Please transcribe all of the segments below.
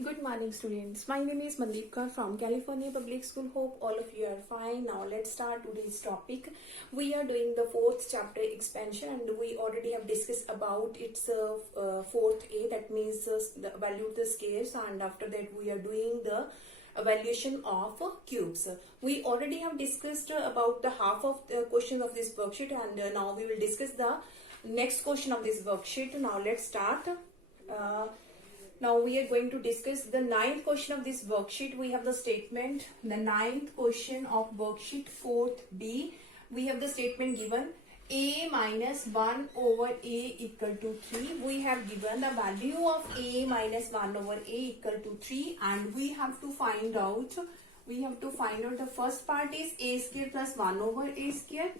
Good morning, students. My name is Mandipka from California Public School. Hope all of you are fine. Now let's start today's topic. We are doing the fourth chapter expansion, and we already have discussed about its fourth A. That means the value of the squares, and after that we are doing the evaluation of cubes. We already have discussed about the half of the question of this worksheet, and now we will discuss the next question of this worksheet. Now let's start. Now we are going to discuss the ninth question of this worksheet. We have the statement, the ninth question of worksheet 4th B. We have the statement given a minus 1 over a equal to 3. We have given the value of a minus 1 over a equal to 3, and we have to find out the first part is a square plus 1 over a square,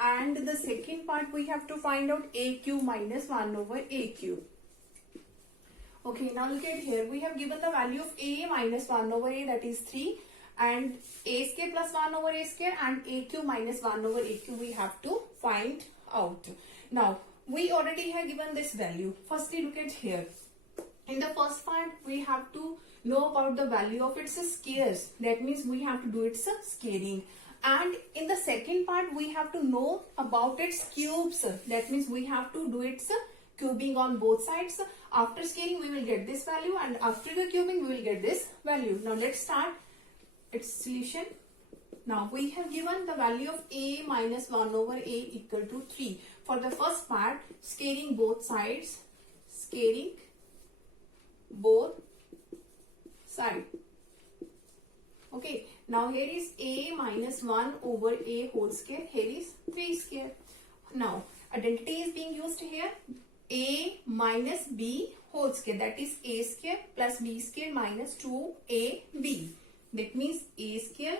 and the second part we have to find out a cube minus 1 over a cube. Okay, now look at here. We have given the value of a minus 1 over a, that is 3, and a square plus 1 over a square, and a cube minus 1 over a cube we have to find out. Now, we already have given this value. Firstly, look at here. In the first part, we have to know about the value of its squares. That means we have to do its scaling. And in the second part, we have to know about its cubes. That means we have to do its cubing on both sides. After scaling we will get this value, and after the cubing we will get this value. Now let's start its solution. Now we have given the value of a minus 1 over a equal to 3. For the first part, scaling both sides, scaling both sides. Okay, now here is a minus 1 over a whole square, here is 3 square. Now identity is being used here, a minus b whole square, that is a square plus b square minus 2ab. That means a square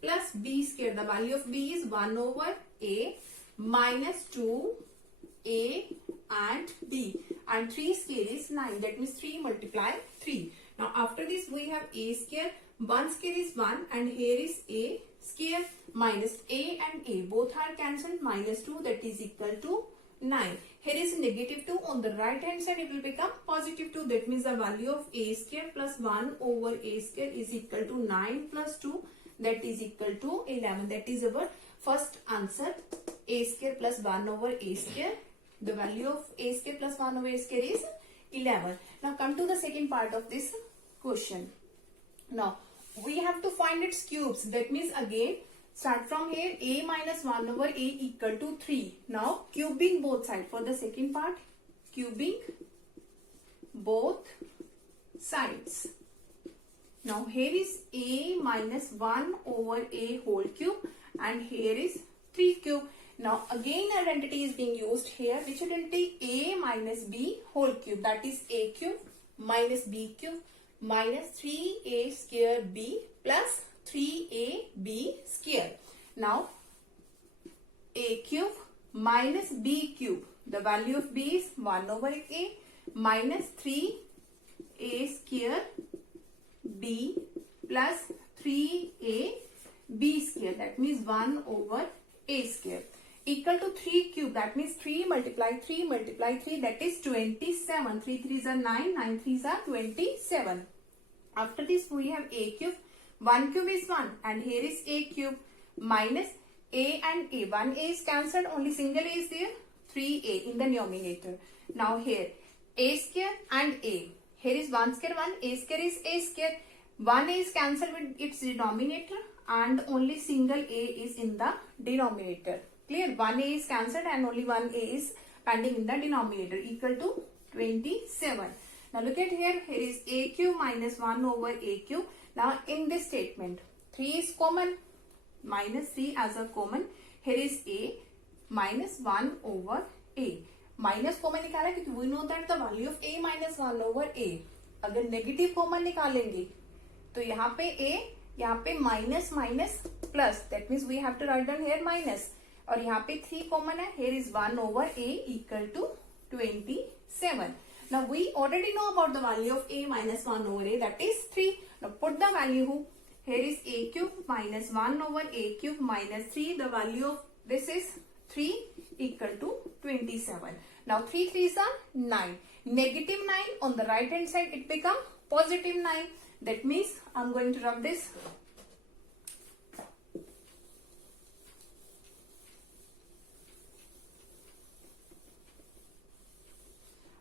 plus b square. The value of b is 1 over a minus 2a and b, and 3 square is 9. That means 3 multiply 3. Now after this we have a square. 1 square is 1, and here is a square minus a and a. Both are cancelled. Minus 2, that is equal to 9. Here is negative 2. On the right hand side it will become positive 2. That means the value of a square plus 1 over a square is equal to 9 plus 2. That is equal to 11. That is our first answer. A square plus 1 over a square. The value of a square plus 1 over a square is 11. Now come to the second part of this question. Now we have to find its cubes. That means again start from here, a minus 1 over a equal to 3. Now cubing both sides. For the second part, cubing both sides. Now here is a minus 1 over a whole cube, and here is 3 cube. Now again identity is being used here. Which identity? A minus b whole cube, that is a cube minus b cube minus 3a square b plus 3ab square. Now a cube minus b cube. The value of b is 1 over a minus 3a square b plus 3ab square. That means 1 over a square equal to 3 cube. That means 3 multiply 3 multiply 3, that is 27. 3 3s are 9, 9 3s are 27. After this we have a cube. 1 cube is 1, and here is a cube minus a and a. 1a is cancelled, only single a is there, 3a in the denominator. Now here a square and a. Here is 1 square 1, a square is a square. 1a is cancelled with its denominator, and only single a is in the denominator. Clear? 1a is cancelled and only 1a is pending in the denominator, equal to 27. Now look at here. Here is a cube minus 1 over a cube. Now in this statement 3 is common, minus 3 as a common. Here is a minus 1 over a. Minus common निकाला क्योंकि we know that the value of a minus 1 over a. अगर negative common निकालेंगे तो यहाँ पे a, यहाँ पे minus minus plus, that means we have to write down here minus, और यहाँ पे 3 कॉमन है. Here is 1 over a equal to 27. Now we already know about the value of a minus 1 over a, that is 3. Now put the value. Here is a cube minus 1 over a cube minus 3. The value of this is 3 equal to 27. Now 3 3s are 9. negative 9. On the right hand side it become positive 9. That means I'm going to rub this.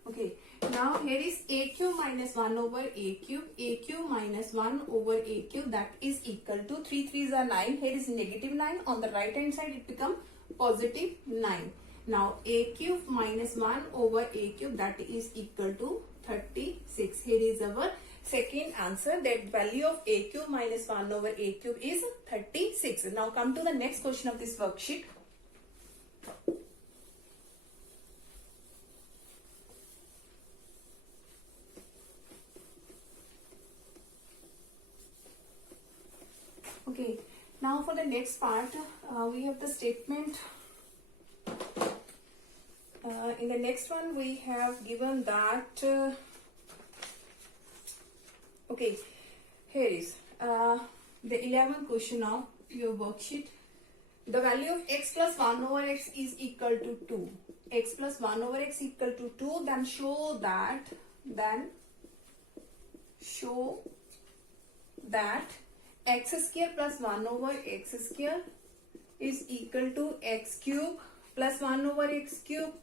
Okay, now here is a cube minus 1 over a cube minus 1 over a cube, that is equal to 3 3s are 9. Here is negative 9. On the right hand side it become positive 9. Now a cube minus 1 over a cube, that is equal to 36. Here is our second answer, that value of a cube minus 1 over a cube is 36. Now come to the next question of this worksheet. Okay, now for the next part, we have the statement. In the next one, we have given that. Okay, here is the 11th question of your worksheet. The value of x plus 1 over x is equal to 2. X plus 1 over x equal to 2. Then show that. X square plus 1 over x square is equal to x cube plus 1 over x cube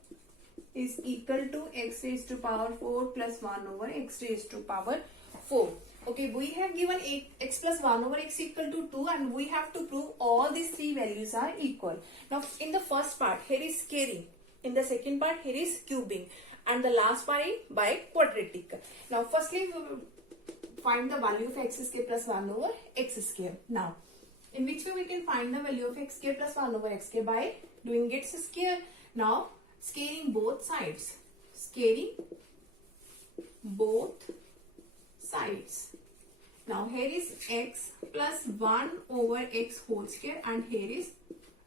is equal to x raised to power 4 plus 1 over x raised to power 4. Okay, we have given x plus 1 over x equal to 2 and we have to prove all these three values are equal. Now in the first part here is scaling, in the second part here is cubing, and the last part is by quadratic. Now firstly we will find the value of x square plus 1 over x square. Now, in which way we can find the value of x square plus 1 over x square? By doing its square. Now, scaling both sides. Now, here is x plus 1 over x whole square and here is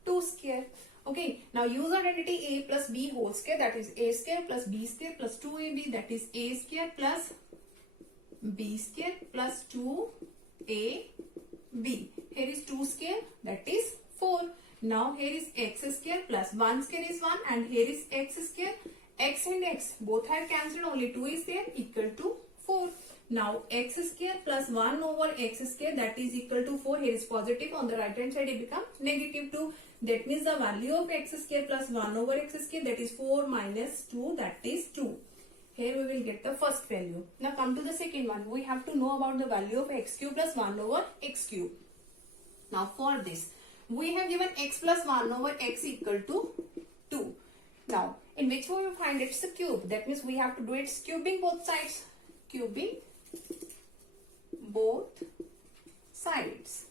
2 square. Okay, now use identity a plus b whole square, that is a square plus b square plus 2ab, that is a square plus b square plus 2ab. Here is 2 square, that is 4. Now here is x square plus 1 square is 1 and here is x square. X and x both have cancelled, only 2 is there, equal to 4. Now x square plus 1 over x square, that is equal to 4. Here is positive, on the right hand side it becomes negative 2. That means the value of x square plus 1 over x square, that is 4 minus 2, that is 2. Here we will get the first value. Now come to the second one. We have to know about the value of x cube plus 1 over x cube. Now for this, we have given x plus 1 over x equal to 2. Now, in which way we find its cube? That means we have to do its cubing both sides. Cubing both sides.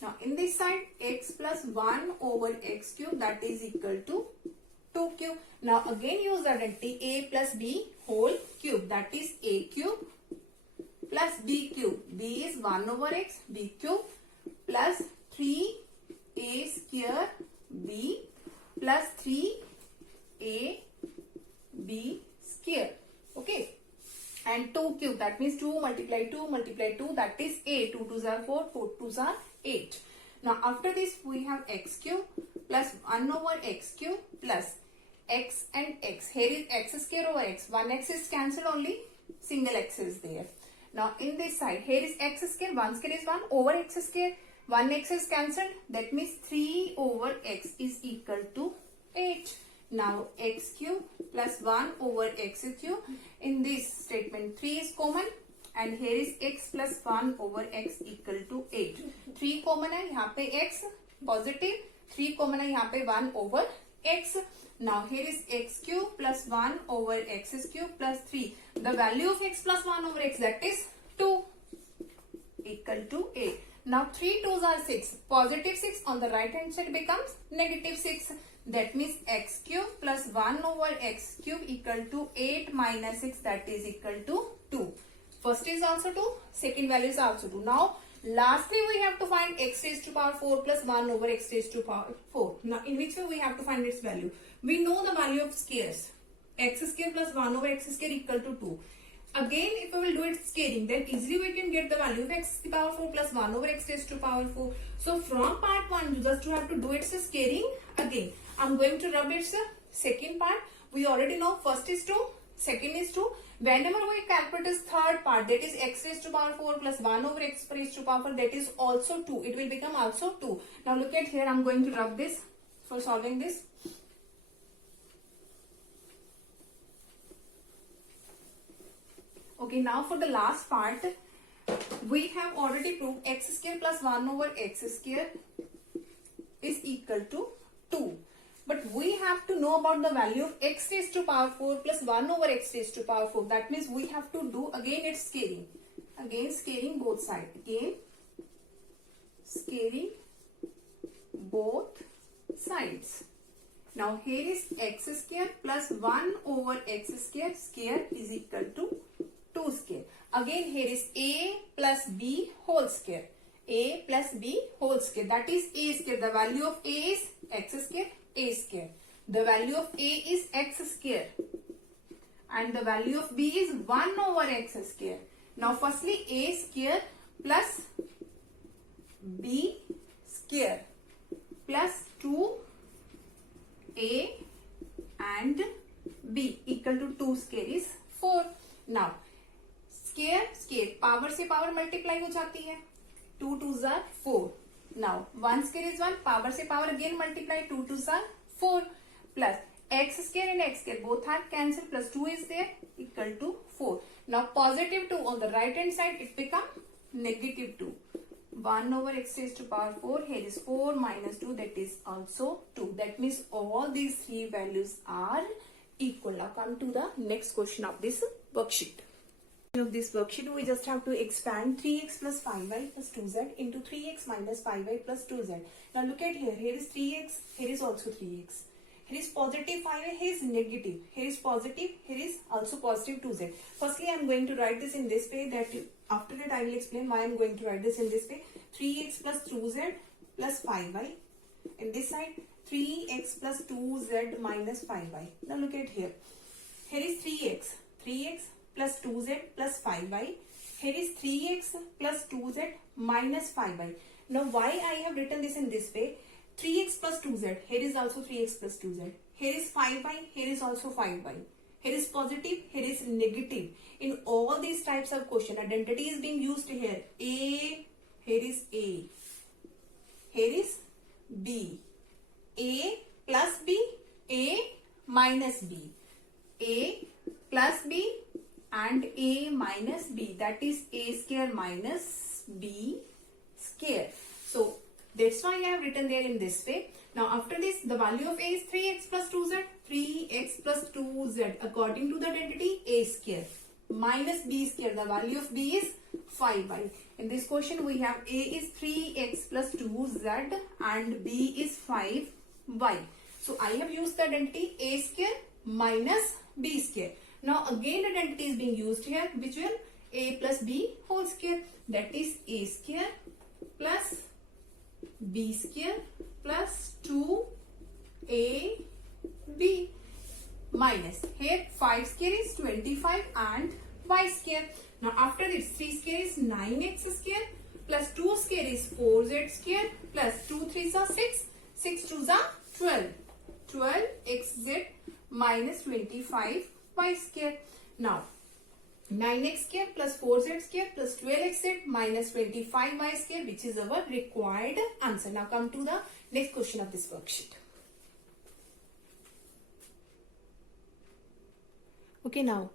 Now, in this side, x plus 1 over x cube, that is equal to 2 cube. Now, again use the identity a plus b whole cube, that is a cube plus b cube. B is 1 over x, b cube plus 3a square b plus 3ab square. Okay. And 2 cube, that means 2 multiply 2 multiply 2, that is 8. 2 2s are 4, 4 2s are 8. Now after this we have x cube plus 1 over x cube plus x and x. Here is x square over x. 1x is cancelled, only single x is there. Now in this side, here is x square, 1 square is 1 over x square. 1x is cancelled, that means 3 over x is equal to 8. Now x cube plus 1 over x cube. In this statement 3 is common and here is x plus 1 over x equal to 8. 3 common है, यहाँ पे x positive, 3 common है, यहाँ पे 1 over x. Now here is x cube plus 1 over x cube plus 3. The value of x plus 1 over x, that is 2, equal to 8. Now 3 2s are 6. Positive 6 on the right hand side becomes negative 6. That means x cube plus 1 over x cube equal to 8 minus 6, that is equal to 2. First is also 2. Second value is also 2. Now lastly we have to find x raised to power 4 plus 1 over x raised to power 4. Now in which way we have to find its value? We know the value of squares. X square plus 1 over x square equal to 2. Again, if we will do it scaling, then easily we can get the value of x to the power 4 plus 1 over x raised to power 4. So from part 1, you just have to do its scaling again. I'm going to rub its second part. We already know first is 2, Second is true. Whenever we calculate this third part, that is x raised to power 4 plus 1 over x raised to power 4, that is also 2. It will become also 2. Now look at here, I'm going to rub this for solving this. Okay, now for the last part, we have already proved x square plus 1 over x square is equal to 2. But we have to know about the value of x raised to power 4 plus 1 over x raised to power 4. That means we have to do again its scaling. Again scaling both sides. Again scaling both sides. Now here is x square plus 1 over x square is equal to 2 square. Again here is a plus b whole square. A plus b whole square. That is a square. The value of a is x square, a square. The value of a is x square. And the value of b is 1 over x square. Now firstly a square plus b square plus 2a and b equal to 2 square is 4. Now square power से power multiply हो जाती है. 2 2s are 4. Now 1 square is 1. Power से power again multiply. 2 2s are 4 plus x square and x square both are cancelled plus 2 is there equal to 4. Now positive 2 on the right hand side, it become negative 2. 1 over x raised to power 4. Here is 4 minus 2, that is also 2. That means all these three values are equal. Now come to the next question of this worksheet. Of this worksheet, we just have to expand 3x plus 5y plus 2z into 3x minus 5y plus 2z. Now look at here. Here is 3x. Here is also 3x. Here is positive 5y. Here is negative. Here is positive. Here is also positive 2z. Firstly, I am going to write this in this way. That after that I will explain why I am going to write this in this way. 3x plus 2z plus 5y. And this side 3x plus 2z minus 5y. Now look at here. Here is 3x. 3x plus 2z plus 5y. Here is 3x plus 2z minus 5y. Now why I have written this in this way? 3x plus 2z. Here is also 3x plus 2z. Here is 5y. Here is also 5y. Here is positive. Here is negative. In all these types of question, identity is being used here. A. Here is A. Here is B. A plus B. A minus B. A plus B and A minus B, that is A square minus B square. So that's why I have written there in this way. Now after this, the value of A is 3x plus 2z. 3x plus 2z according to the identity A square minus B square. The value of B is 5y. In this question we have A is 3x plus 2z and B is 5y. So I have used the identity A square minus B square. Now again identity is being used here, which will A plus B whole square, that is A square plus B square plus 2AB minus here 5 square is 25 and y square. Now after this 3 square is 9x square plus 2 square is 4z square plus 2 3s are 6, 6 2s are 12, 12xz minus 25 y square. Now 9x square plus 4z square plus 12xz minus 25y square, which is our required answer. Now come to the next question of this worksheet. Okay, now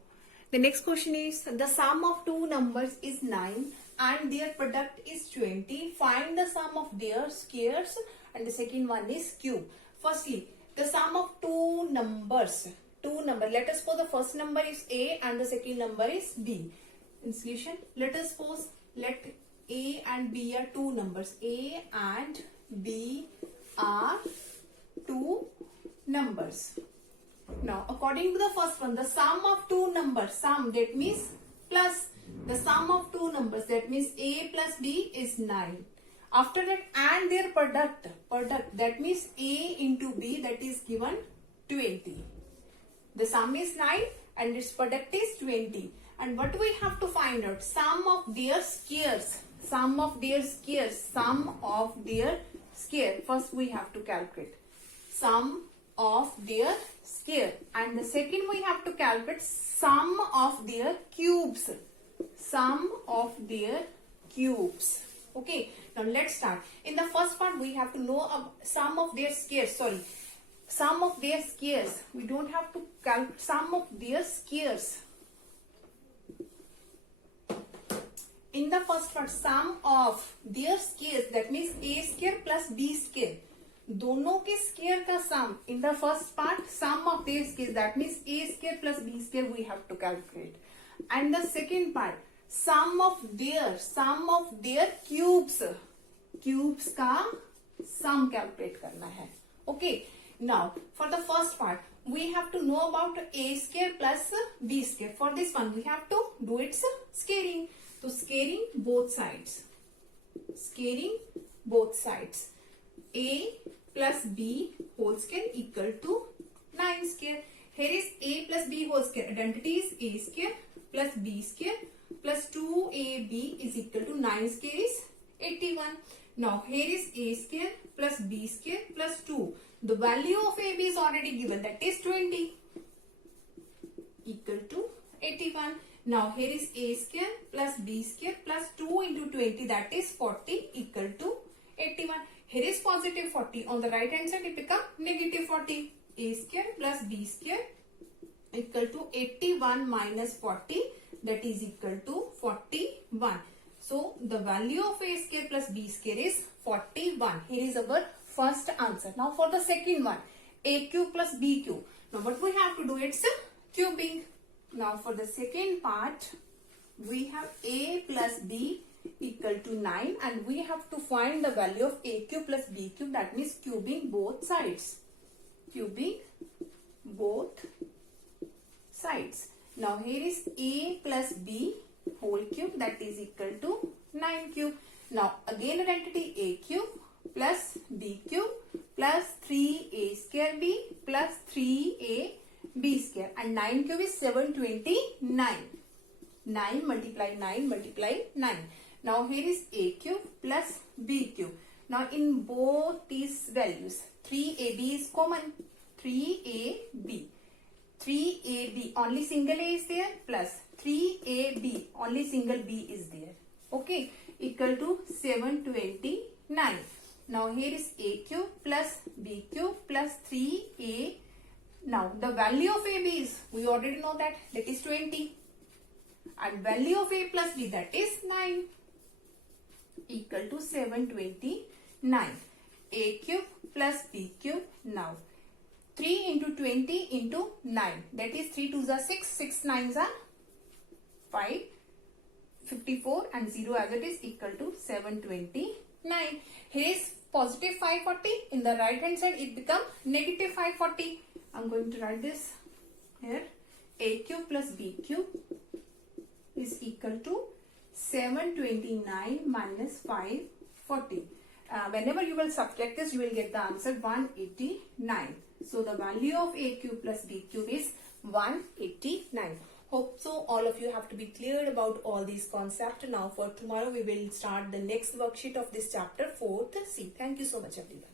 the next question is the sum of two numbers is 9 and their product is 20. Find the sum of their squares, and the second one is cube. Firstly, the sum of two numbers. Let us suppose the first number is A and the second number is B. In solution, let us suppose let A and B are two numbers. A and B are two numbers. Now according to the first one, the sum of two numbers, sum that means plus, the sum of two numbers that means A plus B is 9. After that, and their product that means A into B, that is given 20. The sum is 9 and its product is 20. And what we have to find out? Sum of their squares. Sum of their squares. Sum of their square. First we have to calculate. Sum of their square, and the second we have to calculate sum of their cubes. Sum of their cubes. Okay, now let's start. In the first part we have to know sum of their squares. Sum of their squares. We don't have to calculate sum of their squares. In the first part, sum of their squares, that means a square plus b square. दोनों के square का sum. In the first part sum of their square, that means a square plus b square we have to calculate. And the second part sum of their cubes. Cubes का sum calculate करना है. Okay, now for the first part we have to know about a square plus b square. For this one we have to do its squaring. तो squaring both sides. Squaring both sides. A plus B whole square equal to 9 square. Here is A plus B whole square. Identity is A square plus B square plus 2AB is equal to 9 square is 81. Now here is A square plus B square plus 2. The value of AB is already given, that is 20 equal to 81. Now here is A square plus B square plus 2 into 20, that is 40 equal to 81. Here is positive 40. On the right hand side it become negative 40. A square plus B square equal to 81 minus 40, that is equal to 41. So the value of A square plus B square is 41. Here is our first answer. Now for the second one, A cube plus B cube. Now what we have to do, it's cubing. Now for the second part we have A plus B equal to 9, and we have to find the value of A cube plus B cube, that means cubing both sides. Cubing both sides. Now here is A plus B whole cube, that is equal to 9 cube. Now again identity A cube plus B cube plus 3A square B plus 3A B square, and 9 cube is 729. 9 multiply 9 multiply 9. Now here is A cube plus B cube. Now in both these values 3AB is common. 3AB. 3AB only single A is there plus 3AB only single B is there. Okay, equal to 729. Now here is A cube plus B cube plus 3A. Now the value of AB is, we already know that is 20. And value of A plus B, that is 9. Equal to 729. A cube plus B cube. Now 3 into 20 into 9, that is 3 2s are 6, 6 9s are 5, 54, and 0 as it is equal to 729. Here is positive 540. In the right hand side it become negative 540. I'm going to write this here. A cube plus B cube is equal to 729 minus 540. Whenever you will subtract this, you will get the answer 189. So the value of A cube plus B cube is 189. Hope so all of you have to be cleared about all these concepts. Now for tomorrow we will start the next worksheet of this chapter 4th C. Thank you so much everyone.